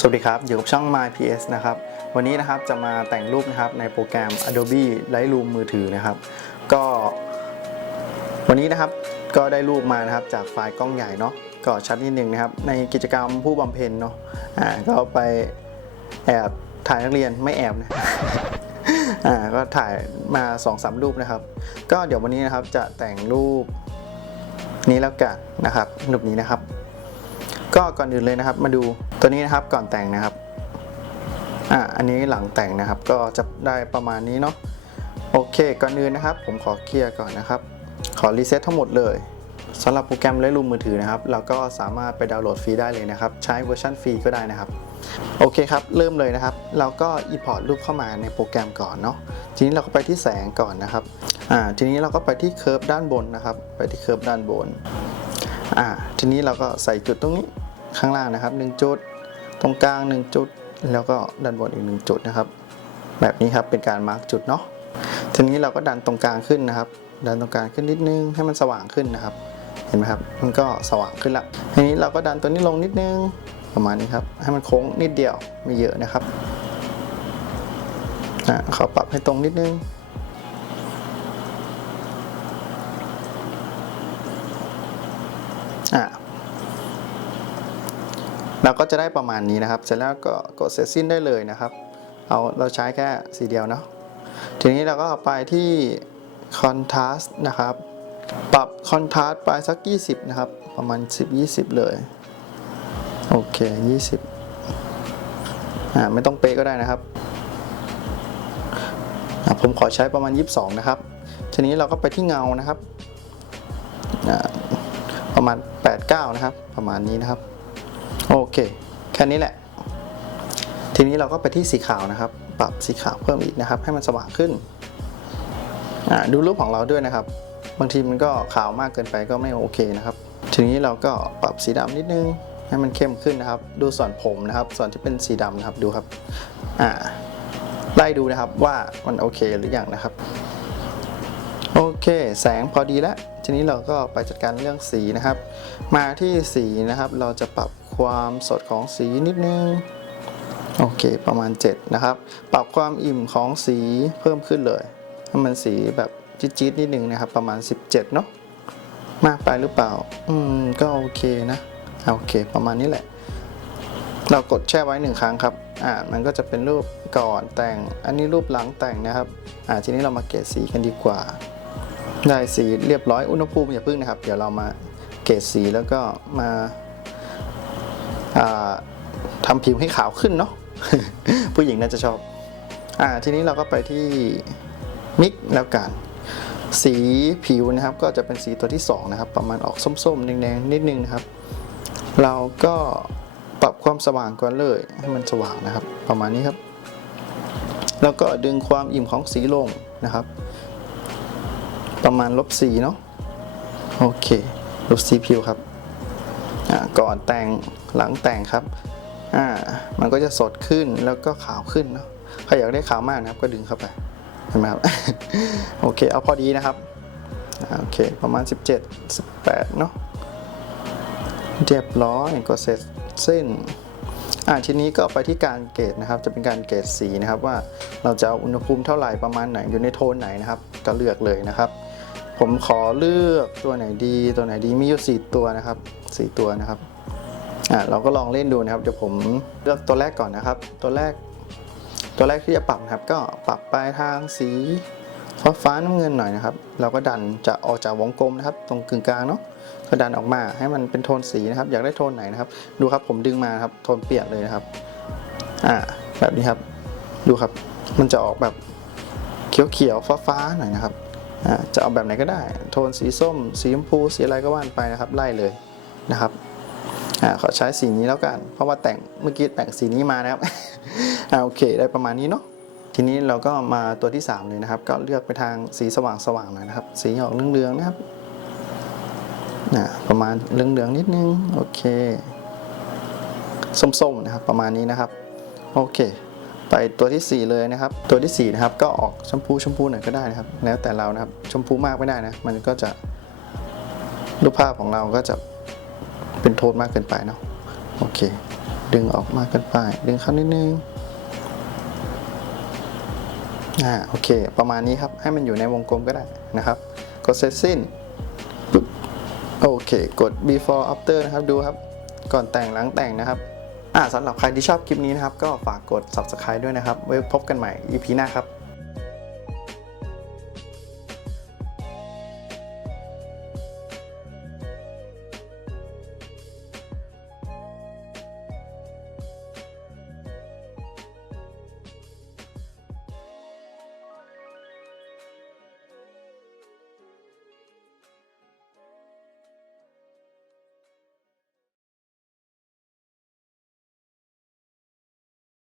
สวัสดีครับ อยู่กับช่อง My PS นะครับ วันนี้นะครับจะมาแต่งรูปนะครับในโปรแกรม Adobe Lightroom มือถือนะครับ ก็ วันนี้นะครับก็ได้รูปมานะครับจากไฟล์กล้องใหญ่เนาะก็ชัดนิดนึงนะครับ ในกิจกรรมผู้บำเพ็ญเนาะอ่าก็ไปแอบถ่ายนักเรียนไม่แอบนะอ่าก็ถ่ายมา2อสรูปนะครับ ก็เดี๋ยววันนี้นะครับจะแต่งรูปนี้แล้วกันนะครับรูปนี้นะครับ ก็ก่อนอื่นเลยนะครับ มาดูตัวนี้นะครับก่อนแต่งนะครับอ่าอันนี้หลังแต่งนะครับ ก็จะได้ประมาณนี้เนาะโอเค ก่อนอื่นนะครับ ผมขอเคลียร์ก่อนนะครับ ขอรีเซ็ตทั้งหมดเลยสำหรับโปรแกรม Lightroom มือถือนะครับ เราก็สามารถไปดาวน์โหลดฟรีได้เลยนะครับ ใช้เวอร์ชันฟรีก็ได้นะครับ โอเคครับ เริ่มเลยนะครับ เราก็ import รูปเข้ามาในโปรแกรมก่อนเนาะ ทีนี้เราก็ไปที่แสงก่อนนะครับ อ่า ทีนี้เราก็ไปที่เค r ร์ฟด้านบนนะครับ ไปที่เค r ร์ฟด้านบน อ่า ทีนี้เราก็ใส่จุดตรงนี้ ข้างล่างนะครับ 1 จุด ตรงกลาง 1 จุด แล้วก็ด้านบนอีก 1 จุดนะครับ แบบนี้ครับเป็นการมาร์กจุดเนาะทีนี้เราก็ดันตรงกลางขึ้นนะครับ ดันตรงกลางขึ้นนิดนึงให้มันสว่างขึ้นนะครับ เห็นไหมครับ มันก็สว่างขึ้นละทีนี้เราก็ดันตัวนี้ลงนิดนึงประมาณนี้ครับให้มันโค้งนิดเดียวไม่เยอะนะครับอ่าขอปรับให้ตรงนิดนึง เราก็จะได้ประมาณนี้นะครับ เสร็จแล้วก็กดเสร็จสิ้นได้เลยนะครับ เอาเราใช้แค่สีเดียวเนาะทีนี้เราก็ไปที่ contrast นะครับ ปรับ contrast ไปสัก 20 นะครับ ประมาณ 10-20 เลย โอเค 20อ่าไม่ต้องเป๊ะก็ได้นะครับอะผมขอใช้ประมาณ 22 นะครับ ทีนี้เราก็ไปที่เงานะครับ ประมาณ 8-9 นะครับ ประมาณนี้นะครับ โอเค แค่นี้แหละ ทีนี้เราก็ไปที่สีขาวนะครับ ปรับสีขาวเพิ่มอีกนะครับ ให้มันสว่างขึ้น ดูรูปของเราด้วยนะครับ บางทีมันก็ขาวมากเกินไปก็ไม่โอเคนะครับ ทีนี้เราก็ปรับสีดำนิดนึง ให้มันเข้มขึ้นนะครับ ดูส่วนผมนะครับ ส่วนที่เป็นสีดำนะครับ ดูครับ อ่า ไล่ดูนะครับว่ามันโอเคหรืออยังนะครับ โอเค แสงพอดีแล้ว ทีนี้เราก็ไปจัดการเรื่องสีนะครับ มาที่สีนะครับ เราจะปรับ ความสดของสีนิดนึงโอเคประมาณ 7 นะครับ ปรับความอิ่มของสีเพิ่มขึ้นเลยให้มันสีแบบจี๊ดๆนิดนึงนะครับ ประมาณ 17 เนาะมากไปหรือเปล่า อืม ก็โอเคนะ โอเค ประมาณนี้แหละ เรากดแช่ไว้หนึ่งครั้งครับ อ่า มันก็จะเป็นรูปก่อนแต่ง อันนี้รูปหลังแต่งนะครับ อ่า ทีนี้เรามาเกรดสีกันดีกว่า ได้สีเรียบร้อย อุณหภูมิอย่าพึ่งนะครับ เดี๋ยวเรามาเกรดสีแล้วก็มา ทำผิวให้ขาวขึ้นเนาะผู้หญิงน่าจะชอบอ่าทีนี้เราก็ไปที่มิกแล้วกัน สีผิวนะครับก็จะเป็นสีตัวที่ 2 นะครับ ประมาณออกส้มๆแดงๆนิดนึงนะครับ เราก็ปรับความสว่างก่อนเลยให้มันสว่างนะครับ ประมาณนี้ครับ แล้วก็ดึงความอิ่มของสีลงนะครับ ประมาณลบสีเนาะโอเคลบสีผิวครับ ก่อนแต่งหลังแต่งครับอ่ามันก็จะสดขึ้นแล้วก็ขาวขึ้นเนาะใครอยากได้ขาวมากนะครับก็ดึงเข้าไปเห็นไหมครับโอเคเอาพอดีนะครับโอเคประมาณ 17 18เนาะเรียบร้อยก็เสร็จสิ้นอ่าทีนี้ก็ไปที่การเกรดนะครับ จะเป็นการเกรดสีนะครับว่าเราจะเอาอุณหภูมิเท่าไหร่ประมาณไหนอยู่ในโทนไหนนะครับ ก็เลือกเลยนะครับ ผมขอเลือกตัวไหนดีตัวไหนดีมีอยู่ 4 ตัวนะครับ 4 ตัวนะครับอ่าเราก็ลองเล่นดูนะครับเดี๋ยวผมเลือกตัวแรกก่อนนะครับ ตัวแรก ตัวแรกที่จะปรับนะครับ ก็ปรับไปทางสีฟ้าฟ้าน้ำเงินหน่อยนะครับ เราก็ดันจะออกจากวงกลมนะครับ ตรงกึ่งกลางเนาะก็ดันออกมาให้มันเป็นโทนสีนะครับ อยากได้โทนไหนนะครับ ดูครับผมดึงมาครับโทนเปียกเลยนะครับอ่าแบบนี้ครับ ดูครับ มันจะออกแบบเขียวๆฟ้าๆหน่อยนะครับ จะเอาแบบไหนก็ได้ โทนสีส้ม สีชมพูสีอะไรก็ว่านไปนะครับไล่เลยนะครับอขอใช้สีนี้แล้วกัน เพราะว่าแต่งเมื่อกี้แต่งสีนี้มานะครับอโอเค ได้ประมาณนี้เนาะทีนี้เราก็มาตัวที่ 3 เลยนะครับ ก็เลือกไปทางสีสว่างๆหน่อยนะครับ สีออกเหลืองๆนะครับนะประมาณเหลืองๆนิดนึง โอเค ส้มๆนะครับ ประมาณนี้นะครับ โอเค ไปตัวที่ 4 เลยนะครับ ตัวที่ 4 นะครับ ก็ออกชมพูชมพูหน่อยก็ได้นะครับ แล้วแต่เรานะครับ ชมพูมากไม่ได้นะ มันก็จะรูปภาพของเราก็จะเป็นโทนมากเกินไปเนาะ โอเค ดึงออกมากันไป ดึงเข้านิดนึง อ่า โอเค ประมาณนี้ครับ ให้มันอยู่ในวงกลมก็ได้นะครับ กดเซตสิ้นโอเค กด before after นะครับ ดูครับ ก่อนแต่งหลังแต่งนะครับ สำหรับใครที่ชอบคลิปนี้นะครับ ก็ฝากกด subscribe ด้วยนะครับ ไว้พบกันใหม่ EP หน้าครับ